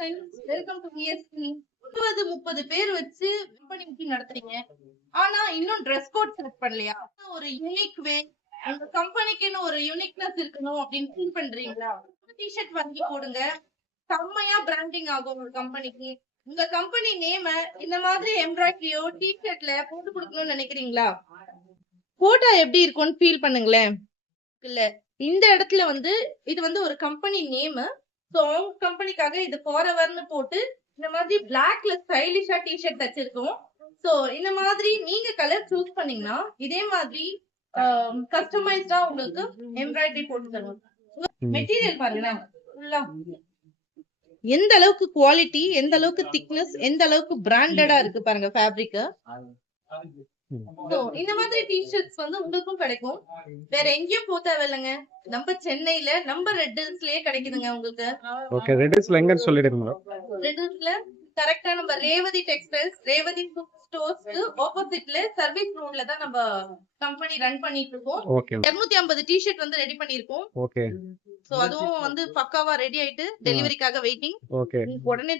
Friends, welcome to VSP. 20-30 பேர் வச்சு company நடத்துறீங்க. ஆனா இன்னும் ட்ரெஸ் கோட் செலக்ட் பண்ணலையா? ஒரு யூனிக் வே, உங்க கம்பெனிக்குன்னு ஒரு யூனிக்னஸ் இருக்கணும் அப்படின்னு ஃபீல் பண்றீங்களா? டி-ஷர்ட் வாங்கி போடுங்க, செம்மையா பிராண்டிங் ஆகும் உங்க கம்பெனிக்கு. உங்க கம்பெனி நேம இந்த மாதிரி எம்ப்ராய்டரியோ டி-ஷர்ட்ல போட்டு கொடுக்கணும்னு நினைக்கிறீங்களா? போட்டா எப்படி இருக்கும்னு ஃபீல் பண்ணுங்களேன். இல்ல, இந்த இடத்துல வந்து இது வந்து ஒரு கம்பெனி நேம். சோ உங்க கம்பெனிக்காக இது ஃபாரெவர்னு போட்டு இந்த மாதிரி பிளாக்ல ஸ்டைலிஷா டி-ஷர்ட் தச்சிருக்கோம். சோ இந்த மாதிரி நீங்க கலர் சூஸ் பண்ணீங்கன்னா இதே மாதிரி கஸ்டமைஸ்டா உங்களுக்கு எம்ப்ராய்டரி போட்டு தருவோம். மெட்டீரியல் பாருங்க, ஃபுல்லா எந்த அளவுக்கு குவாலிட்டி, எந்த அளவுக்கு திக்னஸ், எந்த அளவுக்கு பிராண்டடா இருக்கு பாருங்க ஃபேப்ரிக். இந்த மாதிரி டி-ஷர்ட்ஸ் வந்து உங்களுக்கும் கிடைக்கும். வேற எங்கேயும் போக தேவையில்லைங்க, நம்ம சென்னையில நம்ம ரெட் ஹில்ஸ்லயே கிடைக்குதுங்க உங்களுக்கு. ஓகே, ரெட் ஹில்ஸ்ல எங்க சொல்லிடுங்க. ரெட் ஹில்ஸ்ல கரெக்ட்டா நம்ம ரேவதி டெக்ஸ்டைல்ஸ், ரேவதி ஸ்டோர்ஸ்க்கு ஆப்போசிட்ல சர்வீஸ் ரோட்ல தான் நம்ம கம்பெனி ரன் பண்ணிட்டு இருக்கோம். ஓகே, 250 டி-ஷர்ட் வந்து ரெடி பண்ணிருக்கோம். ஓகே. சோ அதுவும் வந்து பக்காவா ரெடி ஆயிட்டு டெலிவரிக்காக வெயிட்டிங். ஓகே. உடனே